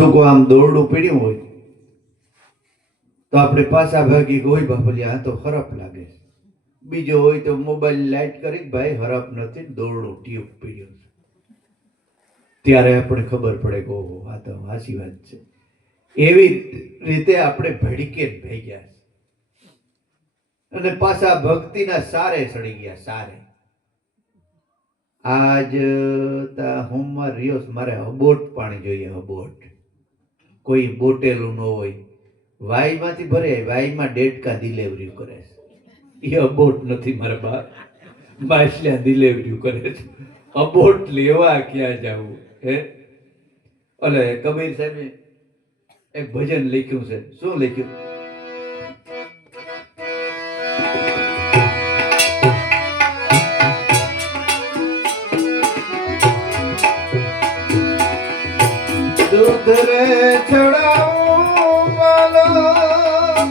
શું કહો, આમ દોરડું પીડ્યું હોય તો આપણે પાછા ભાગી કોઈ બાપલી આ તો ખરાબ લાગે. બીજો હોય તો મોબાઈલ લાઈટ કરી ભાઈ ખરાબ નથી, દોરડું ટ્યુબ પીડ્યું. ત્યારે આપણે ખબર પડે કે ઓહો આ તો સાચી વાત છે. એવી રીતે આપણે ભડકે ભેગ્યા અને પાછા ભક્તિના સારે સડી ગયા. સારે આજ હોમમાં રહ્યો મારે હબોટ પાણી જોઈએ. હબોટ કોઈ બોટેલું ન હોય, વાઈમાંથી ભરે, વાઈમાં ડેડકા ડિલિવરી કરે છે. એ અબોટ નથી મારા બાપ, બાસલ્યા ડિલિવરી કરે છે. અબોટ લેવા ક્યાં જવું હે? ઓલે કબીર સાહેબે એક ભજન લખ્યું છે. શું લખ્યું? દૂધ રે ચડાવું વાલા,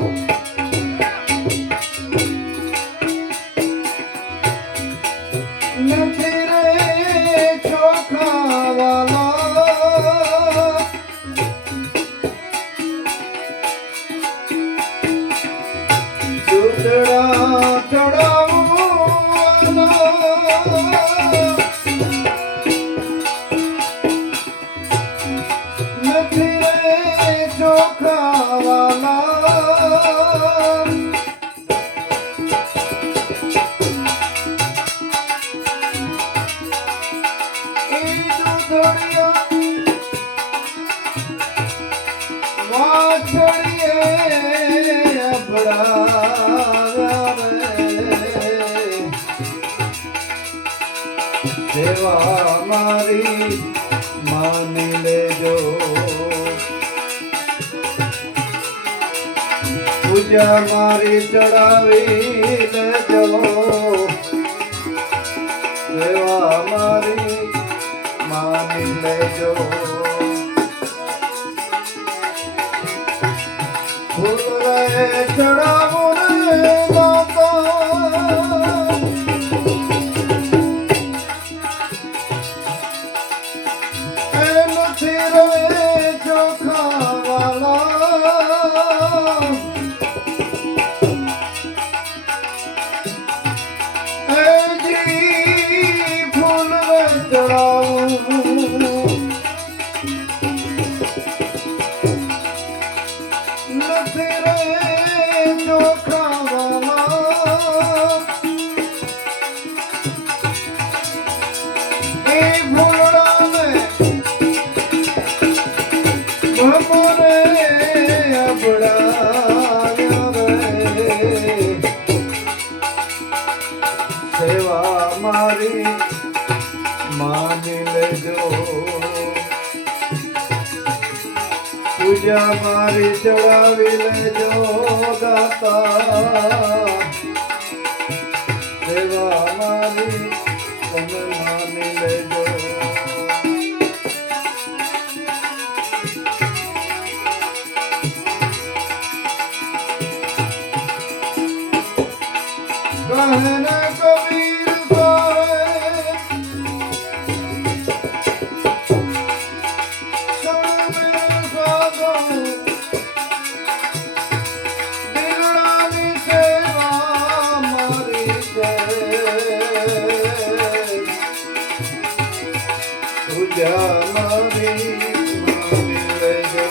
નથી રે ચોખા વાલા, દૂધડા ચડાવું વાલા, નથી રે ચોખા વાલા, એ દૂધડિયા વાછડીએ અભડાવ્યા રે, સેવા મારી માની લેજો, પૂજા મારી ચડાવી લેજો, સેવા મારી માની લેજો. ફૂલ રે ચડાવો રે બાપા, એ નથી રે ચોખા વાલા, એ જી ફૂલ રે ચડાવું, નથી રે ચોખા વાલા, એ ફૂલડાને બપોરે અબડાવ્યા રે, સેવા મારી માની લેજો, પૂજા મારી ચડાવી લેજો દાતા, સેવા મારી તમે માની લેજો. કહે ને કબીર પૂજા મારી માની લેજો,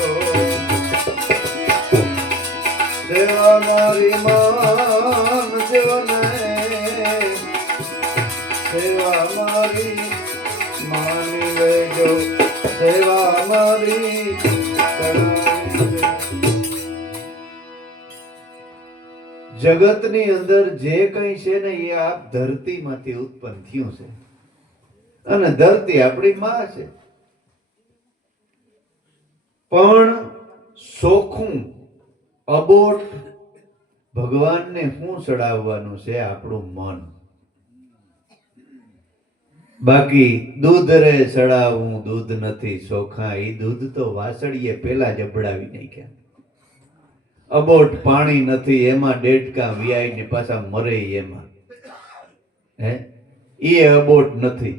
સેવા મારી માનજો ને, સેવા મારી માની લેજો, સેવા મારી જગતની અંદર જે કંઈ છે ને એ આપ ધરતીમાંથી ઉત્પન્ન થયું છે અને ધરતી આપણી માં છે. પણ સોખું અબોટ ભગવાનને શું ચડાવવાનું છે? આપણું મન. બાકી દૂધ રે ચડાવું દૂધ નથી સોખા, એ દૂધ તો વાસળીએ પેલા જ અબડાવી નાખ્યા. અબોટ પાણી નથી, એમાં ડેડકા વિયાઈ ને પાછા મરે એમાં, હે એ અબોટ નથી.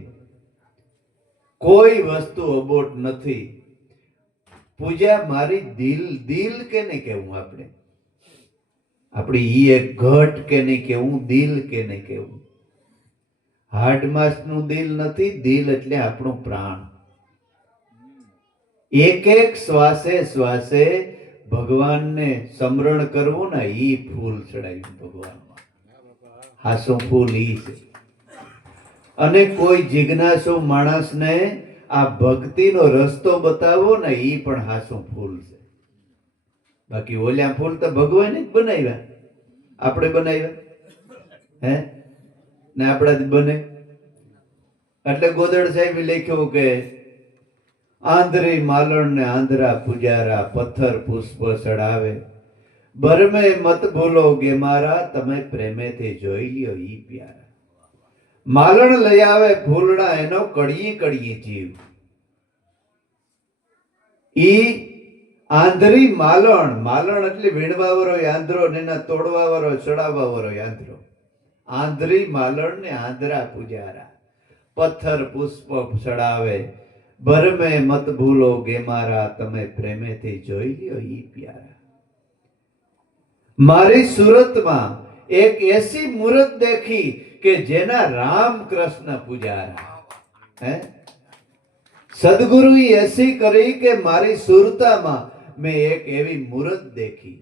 કોઈ વસ્તુ અબોટ નથી. પૂજા મારી દિલ દિલ કેને કેવું આપણે? આપણી ઈ એક ઘટ કેને કેવું, દિલ કેને કેવું? હાડ માંસનું દિલ નથી, દિલ એટલે આપણું પ્રાણ. એક એક શ્વાસે શ્વાસે ભગવાનને સ્મરણ કરવું ને, ઈ ફૂલ ચડાવ્યું ભગવાનમાં. હાસું ફૂલ ઈ છે. અને કોઈ જિજ્ઞાસુ માણસને આ ભક્તિનો રસ્તો બતાવો ને, ઈ પણ હાસું ફૂલ છે. બાકી ઓલ્યા ફૂલ તો ભગવાને જ બનાવ્યા, આપણે બનાવ્યા હે ને? આપણાથી બને? એટલે ગોદડ સાહેબ લખ્યું કે આંધરી માલણ ને આંધરા પૂજારા, પથ્થર પુષ્પ ચડાવે, બરમે મત ભૂલો ગે મારા, તમે પ્રેમેથી જોઈ લ્યો ઈ પ્યારા. માલણ લઈ આવે ફૂલડા, એનો કડીએ કડીએ જીવ. ઈ આંધરી માલણ, માલણ એટલે વીણવા વાળો આંધરો ને એના તોડવા વાળો, ચડાવવા વાળો આંધરો. આંધરી માલણ ને આંધરા પૂજારા, પથ્થર પુષ્પ ચડાવે, ભરમે મત ભૂલો ગે મારા, તમે પ્રેમેથી જોઈ લ્યો ઈ પ્યારા. મારી સુરતમાં એક એસી મૂર્ત દેખી કે જેના રામ કૃષ્ણ પૂજારા. હે સદગુરુ એસી કરી કે મારી સુરતામાં મેં એક એવી મૂર્ત દેખી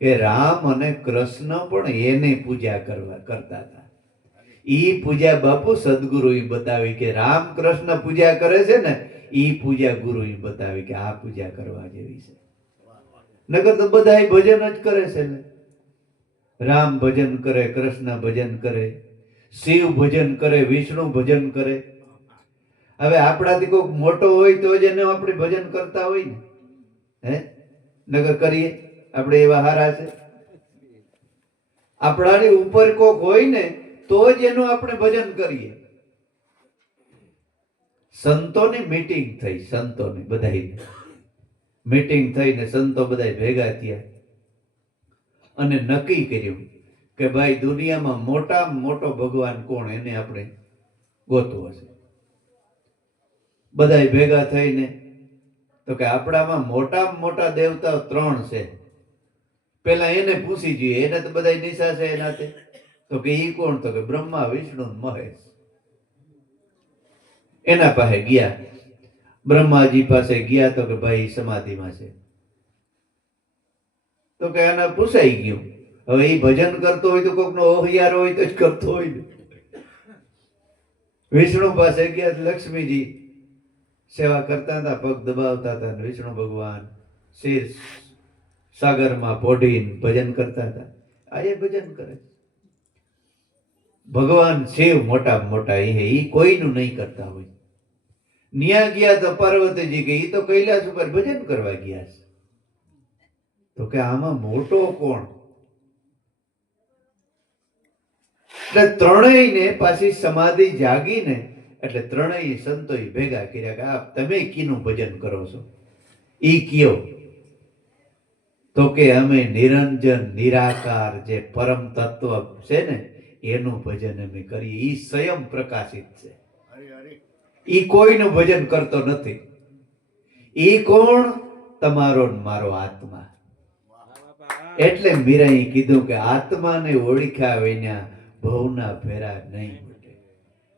કે રામ અને કૃષ્ણ પણ એને પૂજા કરતા હતા. ઈ પૂજા બાપુ સદગુરુ બતાવી કે રામ કૃષ્ણ પૂજા કરે છે ને, ઈ પૂજા ગુરુ બતાવી કે આ પૂજા કરવા જેવી છે. નકર તો બધા ભજન જ કરે છે ને. રામ ભજન કરે, કૃષ્ણ ભજન કરે, શિવ ભજન કરે, વિષ્ણુ ભજન કરે. હવે આપણાથી કોઈક મોટો હોય તો જ એને આપણે ભજન કરતા હોય ને, હે? નકર કરીએ આપણે એવા હારા છે? આપણાની ઉપર કોક હોય ને તો જ એનું આપણે ભજન કરીએ. સંતોની મીટિંગ થઈ, સંતોની બધાની મીટિંગ થઈને સંતો બધા ભેગા થયા અને નક્કી કર્યું કે ભાઈ દુનિયામાં મોટામાં મોટો ભગવાન કોણ, એને આપણે ગોતવો છે. બધા ભેગા થઈને તો કે આપણામાં મોટામાં મોટા દેવતાઓ 3 છે. પેલા એને પૂછી જોઈએ, એને તો બધા નિશા છે એનાથી. તો કે ઈ કોણ? તો કે બ્રહ્મા, વિષ્ણુ, મહેશ. એના પાસે ગયા, બ્રહ્માજી પાસે ગયા તો કે ભાઈ સમાધિમાં છે. તો કે આને પૂછાઈ ગયું. હવે એ ભજન કરતો હોય તો કોકનો હોશિયાર હોય તો જ કરતો હોય ને. વિષ્ણુ પાસે ગયા, લક્ષ્મીજી સેવા કરતા હતા, પગ દબાવતા હતા. વિષ્ણુ ભગવાન શીર સાગરમાં પોઢીને ભજન કરતા હતા. આ એ ભજન કરે. ભગવાન શિવ મોટા મોટા, એ કોઈનું નહીં કરતા હોય. ન્યા ગયા તો પાર્વતીજી કે ઈ તો કૈલાસ ઉપર ભજન કરવા ગયા છે. તો કે આમાં મોટો કોણ? એટલે ત્રણેયને પાછી સમાધિ જાગીને એટલે ત્રણેય સંતોએ ભેગા કર્યા કે આ તમે કીનું ભજન કરો છો? ઈ કયો? તો કે અમે નિરંજન નિરાકાર જે પરમ તત્વ છે ને એનું ભજન અમે કરીએ. ઈ સ્વયં પ્રકાશિત છે, ઈ કોઈનું ભજન કરતો નથી. ઈ કોણ? તમારો મારો આત્મા. એટલે મીરાએ કીધું કે આત્માને ઓળખ્યા વિના ભવના ફેરા નહીં મટે,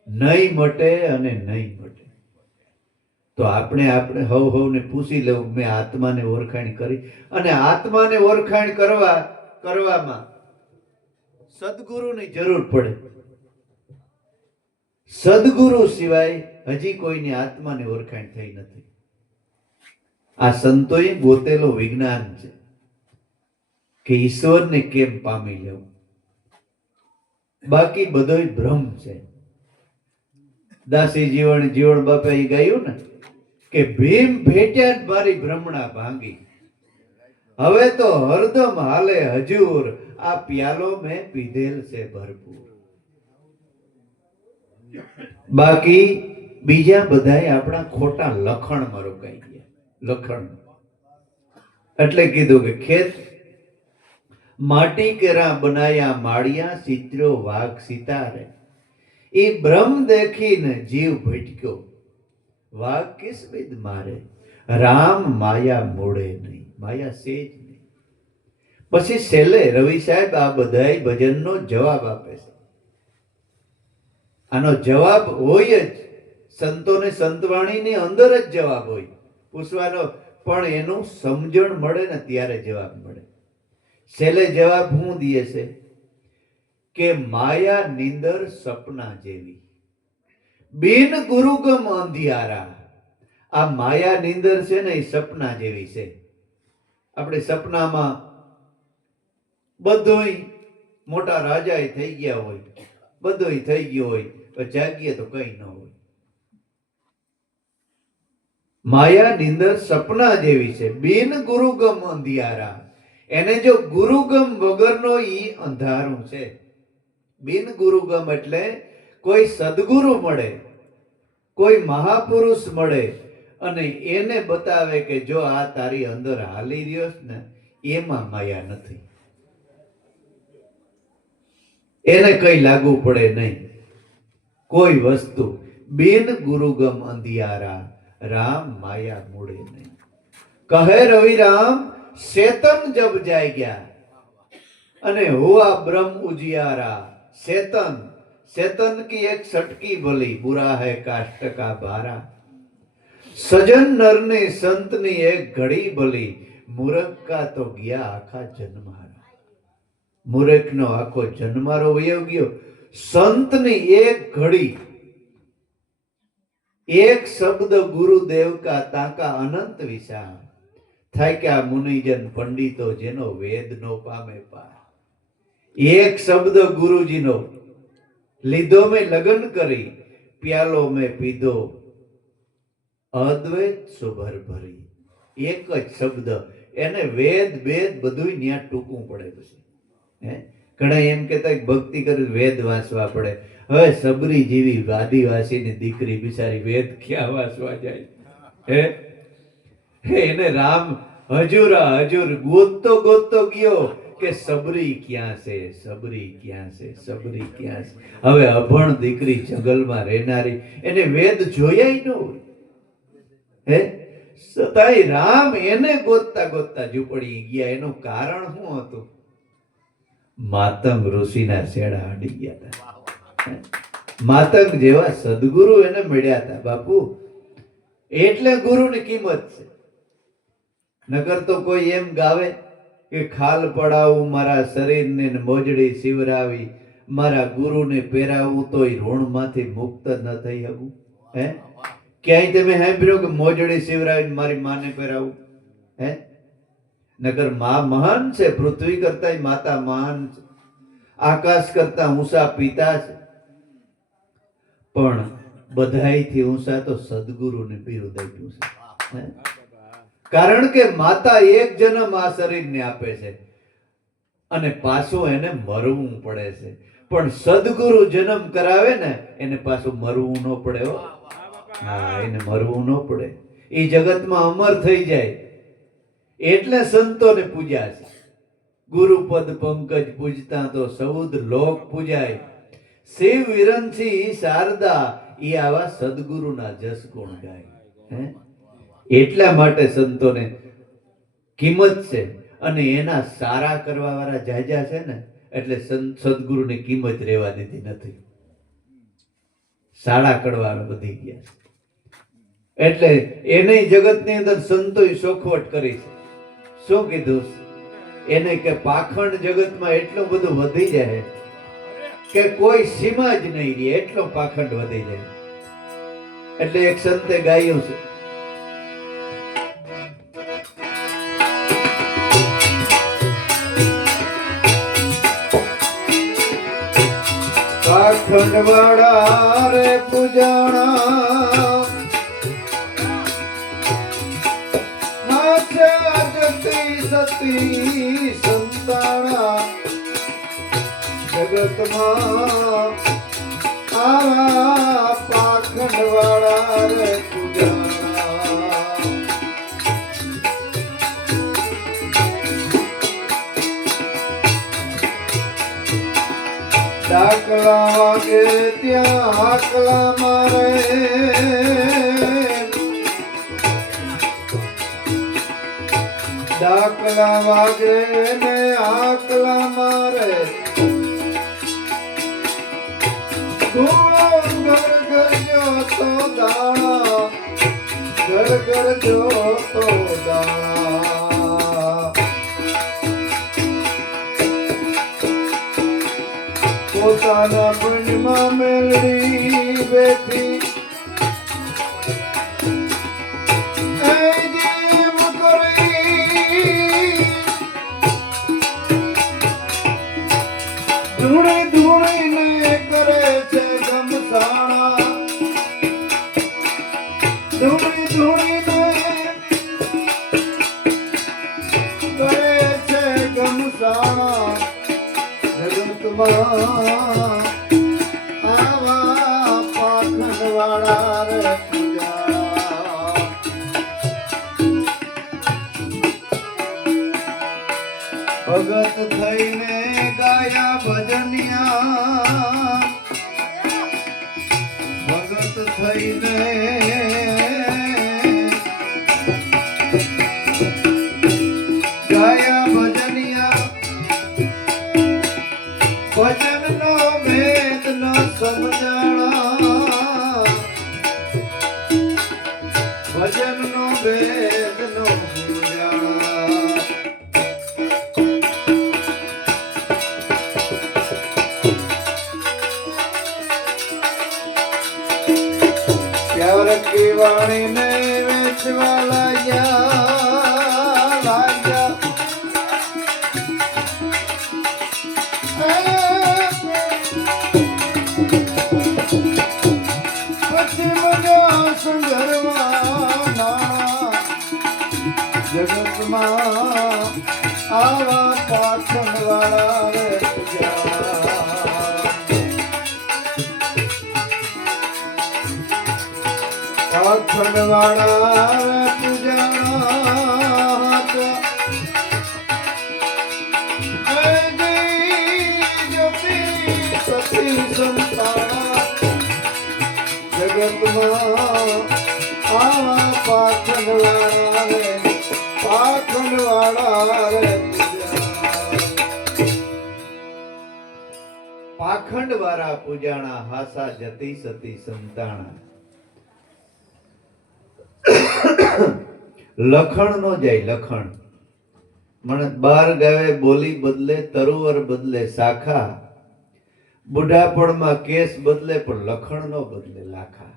નહીં મટે અને નહીં મટે. તો આપણે હવને પૂછી લેવું, મેં આત્માને ઓળખાણ કરી. અને આત્માને ઓળખાણ કરવામાં સદગુરુની જરૂર પડે. સદગુરુ સિવાય હજી કોઈની આત્માને ઓળખાણ થઈ નથી. આ સંતોએ ગોતેલો વિજ્ઞાન છે કે ઈશ્વરને કેમ પામી લેવું. બાકી બધોય ભ્રમ છે. દાસી જીવણ બાપા એ ગાયું ને કે ભીમ ભેટ્યા જ મારી ભ્રમણા ભાંગી, હવે તો હરદમ હાલે હજૂર, આ પ્યાલો મેં પીધેલ છે ભરપૂર. બાકી બીજા બધાય આપણા ખોટા લખણમાં રોકાઈ ગયા. લખણ એટલે કીધું કે ખેત માટી કેરા બનાયા માળિયા, ચિત્રો વાઘ સિતારે, એ બ્રહ્મ દેખીને જીવ ભટક્યો, વાઘ કિસ વિદ મારે. રામ માયા મોડે નહીં, માયા સેજ નહીં. પછી છેલ્લે રવિ સાહેબ આ બધાય ભજનનો જવાબ આપે છે. આનો જવાબ હોય જ, સંતોને સંતવાણીની અંદર જ જવાબ હોય પૂછવાનો, પણ એનું સમજણ મળે ને ત્યારે જવાબ મળે. છેલ્લે જવાબ શું દે છે કે માયા નીંદર સપના જેવી, બિન ગુરુગમ અંધિયારા. આ માયા નીંદર છે ને એ સપના જેવી છે. આપણે સપનામાં બધુંય મોટા રાજા થઈ ગયા હોય, બધુંય થઈ ગયું હોય, પણ જાગીએ તો કઈ ન હોય. માયા નીંદર સપના જેવી છે, બિન ગુરુગમ અંધિયારા. એને જો ગુરુગમ વગરનો ઈ અંધારું છે. બિન ગુરુગમ એટલે કોઈ સદગુરુ મળે, કોઈ મહાપુરુષ મળે અને એને બતાવે કે જો આ તારી અંદર હાલી રહ્યો છે ને, એમાં માયા નથી. એને કઈ લાગુ પડે નહીં કોઈ વસ્તુ. બિન ગુરુગમ અંધિયારા, રામ માયા મૂડે નહીં. કહે રવિરામ શેતન જબ જાય ગયા, અને હુआ ब्रह्म उजियारा. शैतन, शैतन की एक सटकी भली, बुरा है काष्ट का भारा. सजन नर ने संत ની એક ઘડી ભલી, મૂર્ખ કા તો ગયા આખા જન્મારા. મૂર્ખનો આખો જન્મારો વયો ગયો. સંતની એક ઘડી, એક શબ્દ ગુરુદેવ કા તાકા અનંત વિશાળ. થાય કે આ મુનિજન પંડિતો જેનો વેદ નો પામે પાર. એક શબ્દ ગુરુજીનો લીધો મેં લગન કરી, પ્યાલો મેં પીધો અદ્વૈત સુભર ભરી. એક જ શબ્દ, એને વેદ વેદ બધું ન્યા ટૂંકવું પડે. પછી ઘણા એમ કહેતા ભક્તિ કરી વેદ વાંચવા પડે. હવે સબરી જેવી આદિવાસીની દીકરી બિચારી વેદ ક્યાં વાંચવા જાય? એને રામ હજુરા હજુર ગોતતો ગોતતો ગયો કે સબરી ક્યાં છે, સબરી ક્યાં છે, સબરી ક્યાં છે. હવે અભણ દીકરી જંગલમાં રહેનારી, એને વેદ જોયા ન હોય. છતાંય રામ એને ગોતતા ગોતતા ઝૂંપડી ગયા. એનું કારણ શું હતું? માતંગ ઋષિના શેડા અડી ગયા હતા. માતંગ જેવા સદગુરુ એને મળ્યા હતા બાપુ. એટલે ગુરુની કિંમત છે. નગર તો કોઈ એમ ગાવે કે ખાલ પડાવું મારા શરીરને મોજડી શિવરાવી, મારા ગુરુને પહેરાવું તોય ઋણમાંથી મુક્ત ન થઈ શકું. ક્યાંય તમે સાંભળ્યું કે મોજડી શિવરાવીને મારી માને પહેરાવું? નગર માં મહાન છે, પૃથ્વી કરતા માતા મહાન છે, આકાશ કરતા ઊંચા પિતા છે, પણ બધાયથી ઊંચા તો સદગુરુને બિરુદ આપ્યું છે. કારણ કે માતા એક જન્મ આ શરીરને આપે છે અને પાછું એને મરવું પડે છે. પણ સદગુરુ જન્મ કરાવે ને, એને પાછું મરવું ન પડે. હા, એને મરવું ન પડે. એ જગતમાં અમર થઈ જાય. એટલે સંતોને પૂજ્યા છે. ગુરુપદ પંકજ પૂજતા તો સૌદ લોક પૂજાય. શિવ વિરંસી શારદા એ આવા સદગુરુના જસ ગુણ ગાય. એટલા માટે સંતોને કિંમત છે. અને એના સારા કરવા વાળા જાજા છે ને, એટલે સદગુરુની કિંમત રહેવા દીધી નથી. સારા કરવા વધી ગયા છે. એટલે એને જગતની અંદર સંતોએ શોખવટ કરી છે. શું કીધું એને કે પાખંડ જગતમાં એટલું બધું વધી જાય કે કોઈ સીમા જ નહીં રહે, એટલો પાખંડ વધી જાય. એટલે એક સંતે ગાયું છે, પાખંડ વાળા રે પૂજાણા, સતી સંતાણા. જગતમાં આવા પાખંડ વાળા રે પૂજાણા. ડાકલા વાગે ત્યાં હાકલા મારે, ડાકલા વાગે ને આકલા મારે ઘર ઘર જો તો દાણા ઘર ઘર જો તો દાણા પોતાના પંડમાં મેળવી બેઠી ધૂણી ધૂણીને કરે છે ગમસાણા ધૂણી ધૂણીને કરે છે ગમસાણા જગતમાં આવા પાખંડવાળા રે ભગત થઈને ગાયા ભજનિયા ભગત થઈને ગાયા ભજનિયા ભજનનો ભેદ ન સમજાણા ભજનનો ભેદ ન સમજાણા પ્યાર કી વાણી ને વેચવા લાગ્યા પછી મજા સંઘરવાના જગતમાં આવા પાખંડવાળા રે પાખંડવાળા પૂજા સતી સંતાણા જગતમાં આવા પાખંડવાળા રે પાખંડવાળા પૂજાણા હાસા જતી સતી સંતાણા લખણ નો જાય લખણ મને 12 ગાવે બોલી બદલે તરુવર બદલે શાખા બુઢાપણમાં કેસ બદલે પણ લખણ નો બદલે લાખા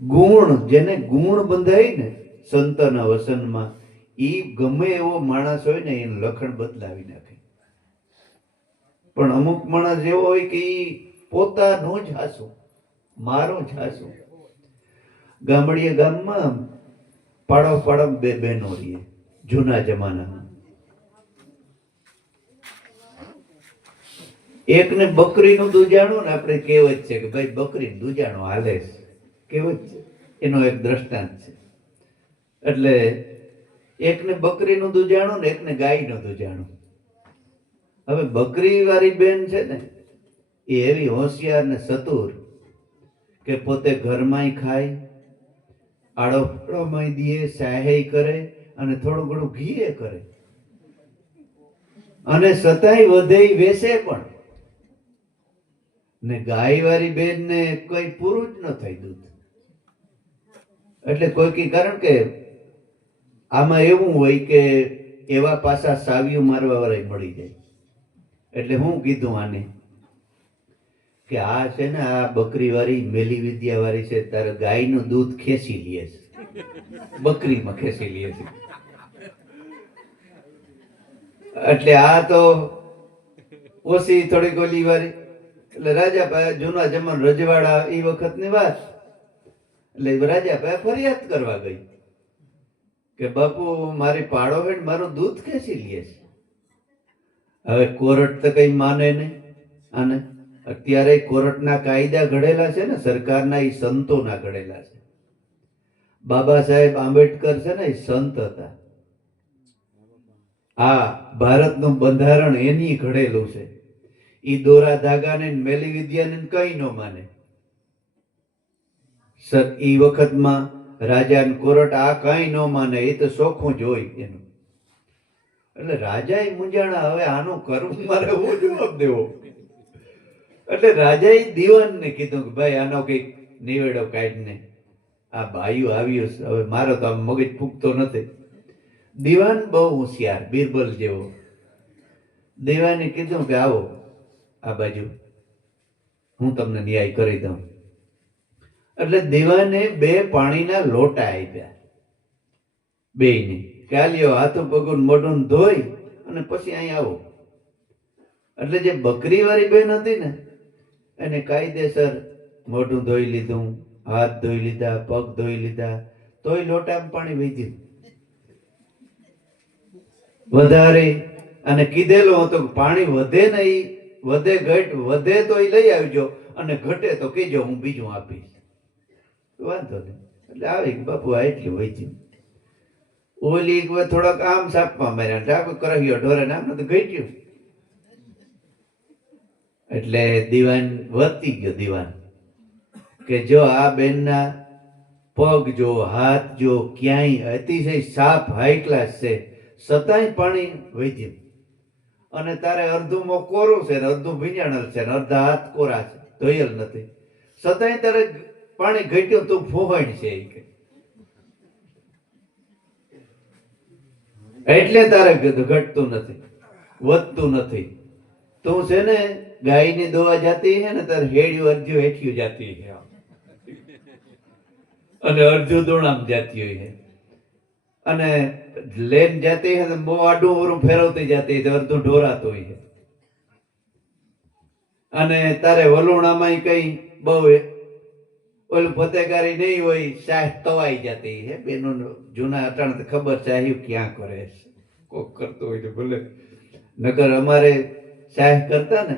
ગુણ જેને ગુણ બંધાય ને સંતના વસનમાં ઈ ગમે એવો માણસ હોય ને એને લખણ બદલાવી નાખે પણ અમુક માણસ એવો હોય કે ઈ પોતાનું જ હાસું મારું જ હાસું ગામડીએ ગામમાં પાડો પાડો બે બહેનો રહીએ જૂના જમાનામાં એકને બકરીનું દૂજાણું ને આપણે કહેવત છે કે ભાઈ બકરીનું દૂજાણું હાલે કહેવત છે એનો એક દ્રષ્ટાંત છે એટલે એકને બકરીનું દૂજાણું ને એકને ગાયનું દૂજાણું હવે બકરી વાળી બેન છે ને એ એવી હોશિયાર ને ચતુર કે પોતે ઘરમાંય ખાય આડો ફળોમાંય દીએ સહાય કરે અને થોડું ઘણું ઘીએ કરે અને સતાય વધે વેસે પણ ને ગાય વાળી બેન ને કોઈ પૂરું જ ન થાય દૂધ એટલે કોઈ કારણ કે આમાં એવું હોય કે એવા પાછા સાવિયું મારવા વાળા મળી જાય એટલે હું કીધું આને કે આ છે ને આ બકરી વાળી મેલી વિદ્યા વાળી છે તારે ગાયનું દૂધ ખેંચી લે છે બકરીમાં ખેંચી લે છે એટલે આ તો ઓછી થોડીક ઓલી વાળી એટલે રાજા જૂના જમાન રજવાડા એ વખતની વાત એટલે રાજા ફરિયાદ કરવા ગઈ કે બાપુ મારી પાડો હેઠ મારું દૂધ ખેંચી લે છે હવે કોર્ટ તો કઈ માને નહીં આને અત્યારે કોર્ટના કાયદા ઘડેલા છે ને સરકારના એ સંતોના ઘડેલા છે બાબા સાહેબ આંબેડકર છે ને એ સંત હતા આ ભારતનું બંધારણ એની ઘડેલું છે ઈ દોરા ધાગાને મેલી વિદ્યાને કઈ ન માને ઈ વખતમાં રાજાને કોરટ આ કઈ ન માને, એ તો ચોખ્ખું જ હોય એનું. એટલે રાજાએ મૂંઝાણા, હવે આનું કરવું મારે હું જવાબ દેવો. એટલે રાજાએ દીવાનને કીધું કે ભાઈ આનો કઈક નિવેડો કાઢને, આ બાયું આવ્યું છે, હવે મારો તો આમ મગજ ફૂગતો નથી. દીવાન બહુ હોશિયાર, બિરબલ જેવો. દીવાને કીધું કે આવો આ બાજુ, હું તમને ન્યાય કરી દઉં. એટલે દીવાને 2 પાણીના લોટા આપ્યા બેયને, કે આ લ્યો, હાથું પગું મોઢું ધોઈ અને પછી અહીં આવો. એટલે જે બકરી વાળી બેન હતી ને, એને કાયદેસર મોઢું ધોઈ લીધું, હાથ ધોઈ લીધા, પગ ધોઈ લીધા, તોય લોટામાં પાણી વીધ્યું વધારે. અને કીધેલું હતું કે પાણી વધે નહીં, વધે ઘટ વધે તો એ લઈ આવજો, અને ઘટે તો કહેજો, હું બીજું આપીશ. વાંધો નહીં. એટલે આવી બાપુ આ એટલું વહીચ્યું. ઓલી થોડોક આમ સાપમાં માર્યા, ડાકુ કરહ્યો ઢોરે, આમ તો ઘટ્યું. એટલે દીવાન વધતી ગયો. દીવાન કે જો આ બેનના પગ જો, હાથ જો, ક્યાંય અતિશય સાફ હાઈ ક્લાસ છે, છતાંય પાણી વહીદ્યું. અને તારે અડધું મોં કોરું છે ને અડધું ભીંજાણેલ છે ને અડધા હાથ કોરા છે, ધોયેલ નથી, છતાંય તારે પાણી ઘટ્યું, તું ફોહાણ છે કે એટલે તારે ઘટતું નથી, વધતું નથી. તું છે ને ગાયની દોવા જાતી છે ને, તારે હેડિયું અડધ્યું હેઠિયું જાતી છે, અને અડધું દોણામ જાતી હોય છે, અને લેન જાતી છે મો આડું ઓરું ફેરવતી જાતી છે, અડધું ઢોરાતું હોય છે. અને તારે વલુણામાં કઈ બહુ ઓલું ફતેગારી નહીં હોય, શાહ તવાઈ જતી છે. બેનો જૂના અટાણ ખબર શાહી ક્યાં કરે છે, કોક કરતો હોય તો ભલે, નકર અમારે શાહ કરતા ને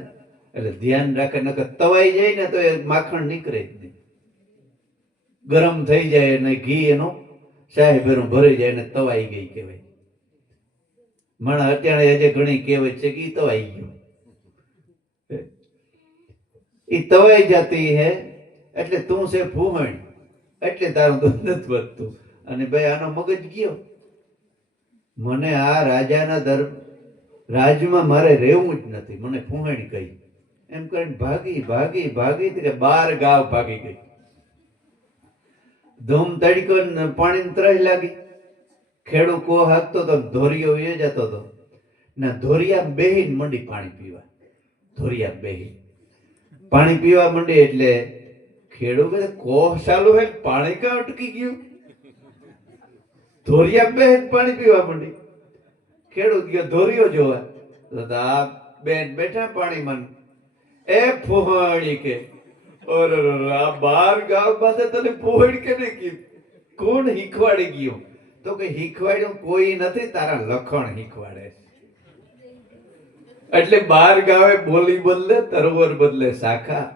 એટલે ધ્યાન રાખે, નકર તવાઈ જાય ને તો એ માખણ નીકળે જ નહીં, ગરમ થઈ જાય અને ઘી એનું શાહ ભેરું ભરી જાય ને તવાઈ ગઈ કહેવાય. માણા અત્યારે આજે ઘણી કહેવત છે કે ઈ તવાઈ ગયું, ઈ તવાઈ જતી હે. એટલે તું છે ફૂહણ, એટલે તારું દૂધ નથી વધતું. અને ભાઈ આનો મગજ ગયો, મને આ રાજાના રાજમાં મારે રહેવું જ નથી, મને ફૂહણ કહી. એમ કરીને ભાગી ભાગી ભાગી 12 ગાવ ભાગી ગઈ. ધૂમ તડકો પાણી ત્રસ લાગી. ખેડૂ કો હાકતો તો ધોરિયો એ જતો હતો ને, ધોરિયા બેહીને મંડી પાણી પીવા. ધોરિયા બેહી પાણી પીવા મંડી એટલે ખેડૂત કહે કોહ ચાલુ હે, પાણી ક્યાં અટકી ગયું? ધોરિયા બે પાણી પીવા માંડી. ખેડૂત ગયો ધોરિયો જોવા, તો આ બેન બેઠા પાણીમાં. એ ફોહણી કે ઓર આ 12 ગાવ પાસે તને ફોહણ કે નહીં કીધું? કોણ શીખવાડી ગયું? તો કે શીખવાડ્યું કોઈ નથી, તારા લખણ શીખવાડે. એટલે 12 ગાવે બોલી બદલે, તરવર બદલે શાખા,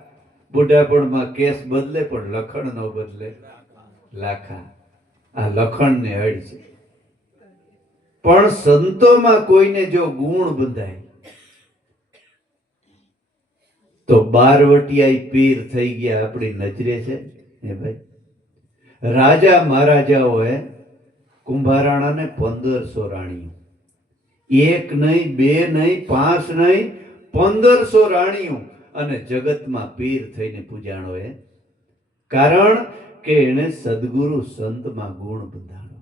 બુઢાપણમાં કેસ બદલે પણ લખણ ન બદલે લાખા. આ લખણ ને હડ છે. પણ સંતોમાં કોઈને જો ગુણ બંધાય તો 12 વટિયા પીર થઈ ગયા આપણી નજરે છે. હે ભાઈ, રાજા મહારાજાઓએ કુંભારાણાને 1500 રાણીઓ, 1 નહીં 2 નહીં 5 નહીં 1500 રાણીઓ અને જગતમાં પીર થઈને પૂજાણો. એ કારણ કે એને સદગુરુ સંતમાં ગુણ બંધાણો.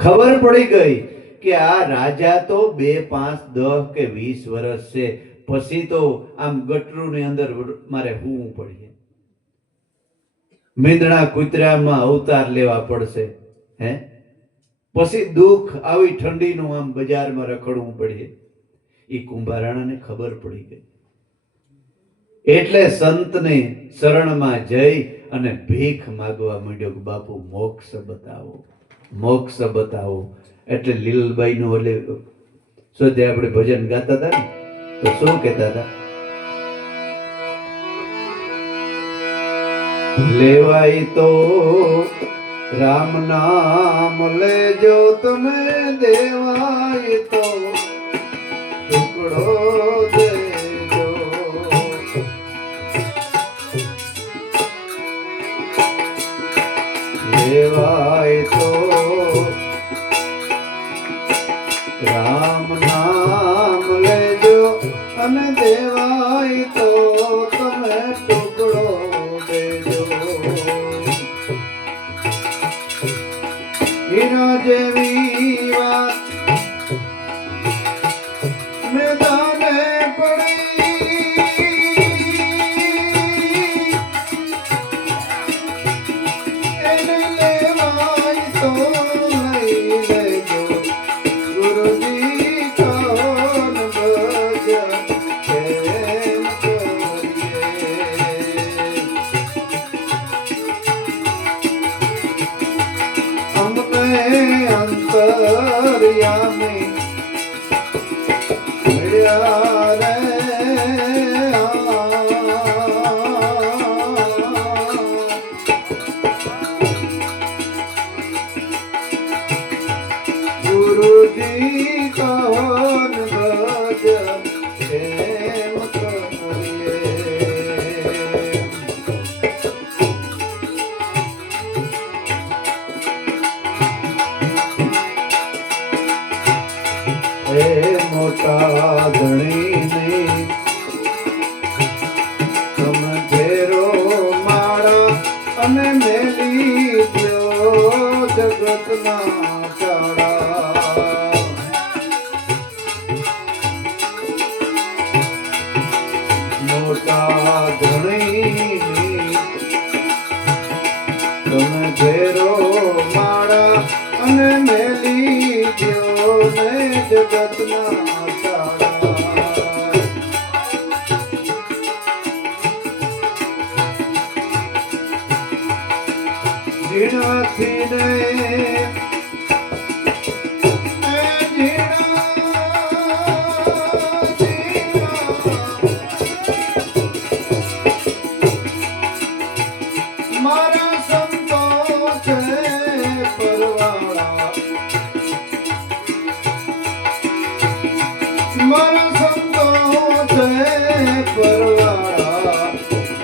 ખબર પડી ગઈ કે આ રાજા તો 2, 5, 10 કે 20 વર્ષ છે, પછી તો આમ ગટરૂની અંદર મારે હોવું પડશે, મીંદડા કૂતરામાં અવતાર લેવા પડશે. હે પછી દુઃખ આવી ઠંડીનું આમ બજારમાં રખડવું પડશે. એ કુંભારાણાને ખબર પડી ગઈ. એટલે સંતને શરણમાં જઈ અને ભીખ માગવા માંડ્યો કે બાપુ મોક્ષ બતાવો, મોક્ષ બતાવો. એટલે લીલબાઈ નું એટલે શોધે આપણે ભજન ગાતા હતા ને, તો શું કહેતા હતા? લેવાય તો રામ નામ લેજો તમે, દેવાય તો ટુકડો દેજો. એના જેવી વાત મેદાને પડી એને લેવાય તો લઈ લેજો ગુરુજી કોણ ભજન કેમ કરીએ અમને અંતર્યામી મળ્યા રે ગુરુજી કોણ ભજન કેમ કરીએ હે મોટા ધણીને સમજેરો માળા અને મેલી દ્યો જગતના ચાળા મોટા ધણીની સમજેરો માળા અને મેલી દ્યો ને જગતના ચાળા ઝીણાથી ને મારા સંતો છે પરવાળા મારા સંતો છે પરવાળા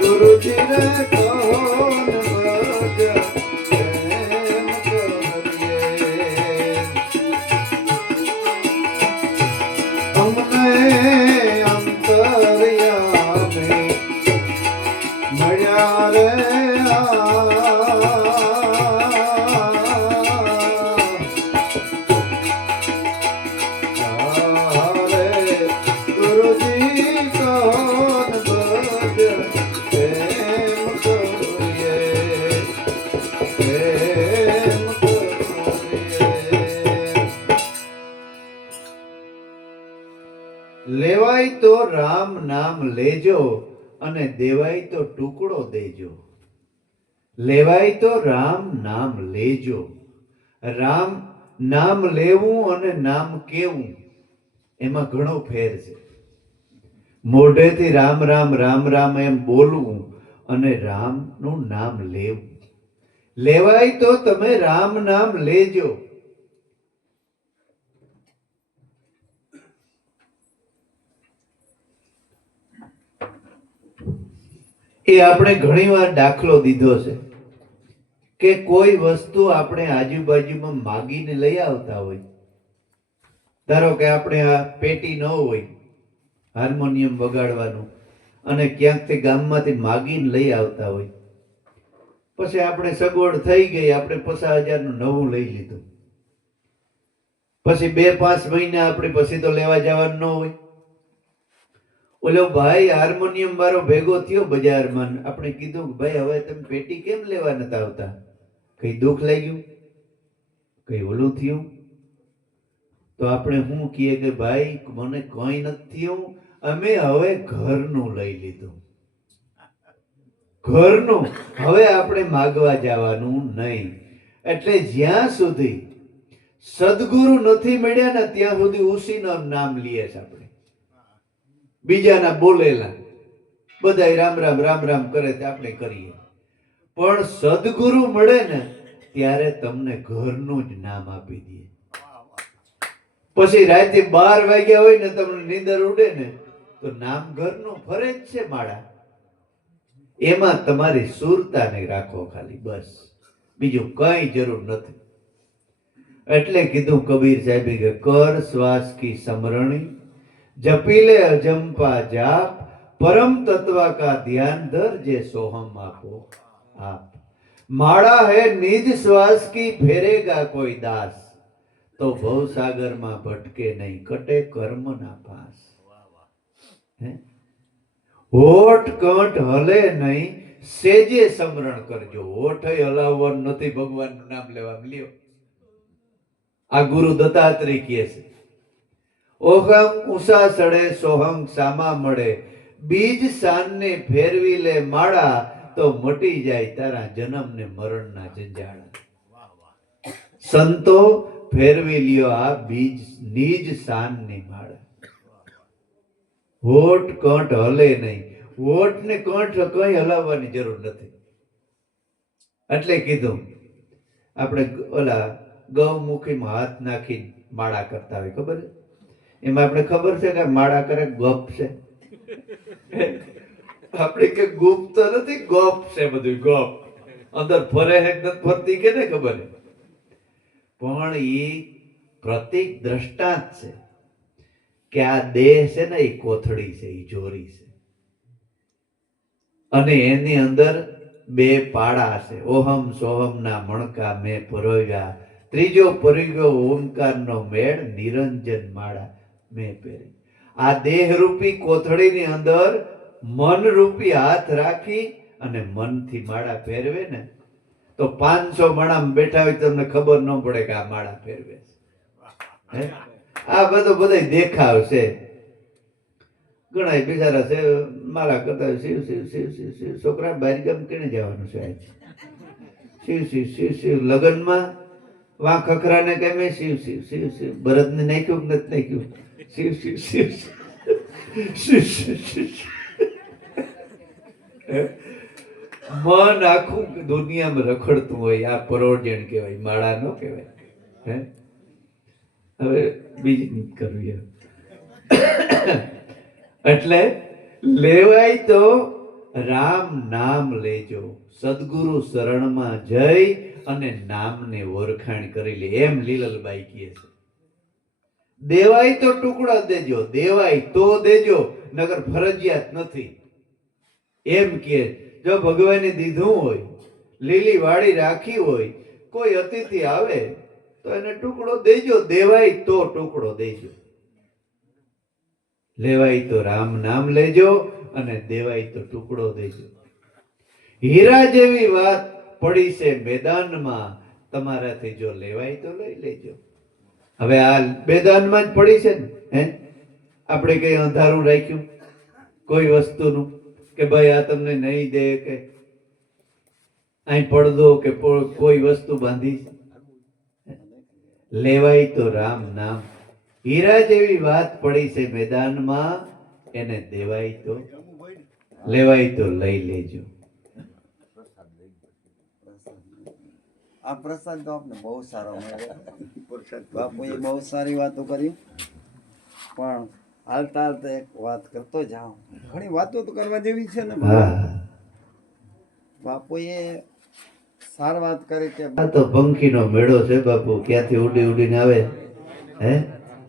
ગુરુજી રે કોણ ભજન કેમ કરીએ અમને અંતર્યામી મળ્યા રે ગુરુજી કોણ ભજન કેમ કરીએ કેમ કરીએ લેવાય તો રામ નામ લેજો અને દેવાય તો ટુકડો દેજો લેવાય તો રામ નામ લેજો રામ નામ લેવું અને નામ કેવું એમાં ઘણો ફેર છે મોઢેથી રામ રામ રામ રામ એમ બોલવું અને રામનું નામ લેવું લેવાય તો તમે રામ નામ લેજો એ આપણે ઘણીવાર દાખલો દીધો છે કે કોઈ વસ્તુ આપણે આજુબાજુમાં માગીને લઈ આવતા હોય ધારો કે આપણે આ પેટી ન હોય હાર્મોનિયમ વગાડવાનું અને ક્યાંકથી ગામમાંથી માગીને લઈ આવતા હોય પછી આપણે સગવડ થઈ ગઈ આપણે 50,000 નું નવું લઈ લીધું પછી 2-5 મહિના આપણે પછી તો લેવા જવાનું ન હોય ઓલો ભાઈ હાર્મોનિયમ વાળો ભેગો થયો બજારમાં આપણે કીધું કે ભાઈ હવે તમે પેટી કેમ લેવા નતા આવતા કઈ દુઃખ લાગ્યું કઈ ઓલું થયું તો આપણે શું કહીએ કે ભાઈ મને કઈ નથી થયું અમે હવે ઘરનું લઈ લીધું ઘરનું હવે આપણે માગવા જવાનું નહીં એટલે જ્યાં સુધી સદગુરુ નથી મળ્યા ને ત્યાં સુધી ઉસીનું નામ લઈએ છે આપણે બીજાના બોલેલા બધાય રામ રામ રામ રામ કરે તે આપણે કરીએ પણ સદગુરુ મળે ને ત્યારે તમને ઘરનું જ નામ આપી દે પછી રાતે 12 વાગ્યા હોય ને તમને નીંદર ઉડે ને તો નામ ઘરનું ફરે જ છે માળા એમાં તમારી સુરતાને રાખો ખાલી બસ બીજું કઈ જરૂર નથી એટલે કીધું કબીર સાહેબે કે કર શ્વાસ કી સમરણી जपी ले अजंपा जाप परम तत्व का ध्यान धर जे सोहम आपो आप माड़ा है निज श्वास की फेरेगा कोई दास, तो भव सागर में भटके नहीं, कटे कर्म ना पास। हैं? होठ कंठ हले नहीं, सेजे समरण करजो। होठ हलावવાનું નથી, ભગવાનનું નામ લેવા લ્યો। આ ગુરુ દત્તાત્રેય કહે છે, ઓહમ ઊંસા સડે સોહમ સામા મળે, બીજ સાનને ફેરવી લે માળા, તો મટી જાય તારા જન્મ ને મરણ ના જંજાળા। સંતો ફેરવી લ્યો આ બીજ નિજ શાન ની માળા। હોઠ કંઠ હલે નહીં, હોઠ ને કંઠ કઈ હલાવવાની જરૂર નથી। એટલે કીધું આપણે ઓલા ગૌમુખીમાં હાથ નાખી માળા કરતા હોય, ખબર છે? એમાં આપણે ખબર છે કે માળા કરે ગપ છે? આપણે કે ગુપ તો નથી, ગપ છે બધું, ગપ અંદર ફરે હે નથી ફરતી કે ને ખબર છે, પણ એ પ્રતિક દ્રષ્ટાંત છે કે આ દેહ છે ને એ કોથળી છે, એ જોરી છે, અને એની અંદર બે પાડા છે, ઓહમ સોહમ ના મણકા મેં પરોવ્યા, ત્રીજો પરિગયો ઓમકાર નો મેળ, નિરંજન માળા મેં પહેરી। આ દેહ રૂપી કોથળીની અંદર મન રૂપી હાથ રાખી અને મનથી માળા ફેરવે ને, તો 500 માળામાં બેઠા હોય તમને ખબર ન પડે કે આ માળા ફેરવે છે। આ બધો બધા દેખાવ છે। ઘણા બિચારા છે માળા કરતા શિવ શિવ શિવ શિવ શિવ, છોકરા બારીગામ કેને જવાનું છે આજ? શિવ શિવ શિવ શિવ, લગ્નમાં વા ખખરાને કહે મેં શિવ શિવ શિવ શિવ, ભરતને નાખ્યું કે નથી નાખ્યું? શિવ શિવ શિવ શિવ શિવ શિવ। મન આખું દુનિયામાં રખડતું હોય, આ પરોઢણ કહેવાય, માળા ન કહેવાય। હે હવે બીજી કરવી એટલે લેવાય તો રામ નામ લેજો, સદગુરુ શરણમાં જઈ અને નામને ઓળખાણ કરી લે, એમ લીલલબાઈ કહે છે। દેવાય તો ટુકડા દેજો, દેવાય તો દેજો, નગર ફરજિયાત નથી એમ કે। જો ભગવાને દીધું હોય, લીલી વાડી રાખી હોય, કોઈ અતિથિ આવે તો એને ટુકડો દેજો, દેવાય તો ટુકડો દેજો। લેવાય તો રામ નામ લેજો અને દેવાય તો ટુકડો દેજો। હીરા જેવી વાત પડી છે મેદાનમાં, તમારાથી જો લેવાય તો લઈ લેજો। હવે આ મેદાનમાં જ પડી છે ને, હે આપણે કઈ અંધારું રાખ્યું કોઈ વસ્તુનું કે ભાઈ આ તમને નહીં દે, કે અહીં પડદો કે કોઈ વસ્તુ બાંધી છે? લેવાય તો રામ નામ, હીરા જેવી વાત પડી છે મેદાનમાં, એને દેવાય તો લેવાય તો લઈ લેજો। આ પ્રસાદ તો આપને બહુ સારો મળ્યો, બાપુએ બહુ સારી વાતો કરી, પણ હાલતા હાલતા એક વાત કરતો જાઉં, ઘણી વાતો તો કરવા જેવી છે ને। બાપુએ સાર વાત કરી કે આ તો પંખીનો મેળો છે બાપુ, ક્યાંથી ઉડી ઉડીને આવે। હે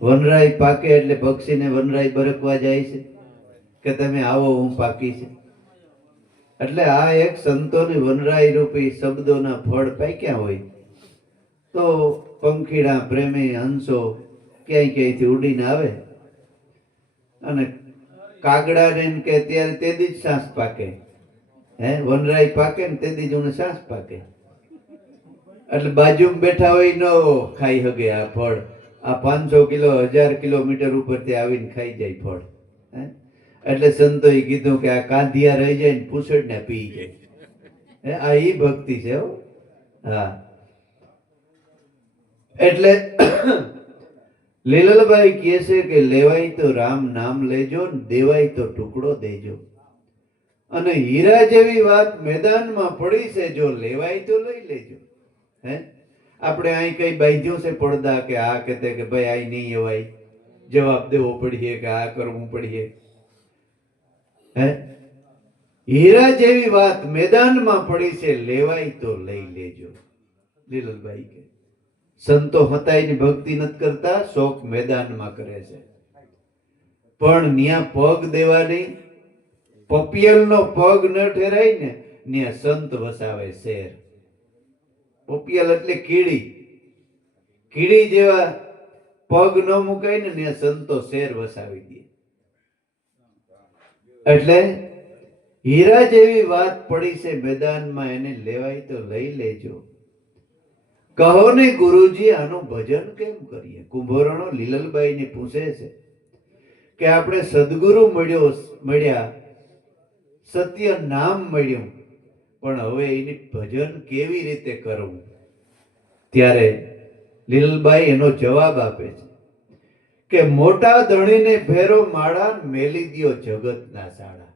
વનરાય પાકે એટલે પક્ષીને વનરાય બરકવા જાય છે કે તમે આવો હું પાકી છે। એટલે આ એક સંતોની વનરાય રૂપી શબ્દોના ફળ પાક્યા હોય તો પંખીડા પ્રેમી હંસો ક્યાંય ક્યાંયથી ઉડીને આવે, અને કાગડાને કે ત્યારે તેદી જ સાસ પાકે, હે વનરાય પાકે ને તેદી જ સાસ પાકે। એટલે બાજુમાં બેઠા હોય ન ખાઈ શકે આ ફળ, આ 500 કિલો 1000 કિલોમીટર ઉપરથી આવીને ખાઈ જાય ફળ। હે એટલે સંતોએ કીધું કે આ કાંધિયા રહી જાય ને પૂછડને પી જાય। આ ઈ ભક્તિ છે હો। હા એટલે લીલલબાઈ કહે છે કે લેવાય તો રામ નામ લેજો, દેવાય તો ટુકડો દેજો। અને હીરા જેવી વાત મેદાનમાં પડી છે, જો લેવાય તો લઈ લેજો। હે આપણે અહીં કઈ બાંધ્યું છે પડદા કે આ કહેતે કે ભાઈ આ નહીં અવાય, જવાબ દેવો પડીએ કે આ કરવું પડીએ। હે હીરા જેવી વાત મેદાનમાં પડી છે, લેવાય તો લઈ લેજો। લીલલબાઈ કે સંતો હતાયની ભક્તિ નથી કરતા, શોક મેદાનમાં કરે છે, પણ ન્યા પગ દેવાની, પપિયલનો પગ ન ઠેરાય ને ન્યા સંત વસાવે શેર। પોપિયલ એટલે કીડી. કીડી જેવા પગ ન મુકાય ને ત્યાં સંતો શેર વસાવી દે. એટલે હીરા જેવી વાત પડી છે મેદાનમાં, એને લેવાય તો લઈ લેજો. કહો ને ગુરુજી આનું ભજન કેમ કરીએ? કુંભરણો લીલલબાઈને પૂછે છે કે આપણે સદગુરુ મળ્યા, સત્ય નામ મળ્યું, પણ હવે એની ભજન કેવી રીતે કરવું? ત્યારે લીલબાઈ એનો જવાબ આપે છે કે મોટા ધણીને ફેરો માળા, મેલી દ્યો જગતના સાડા.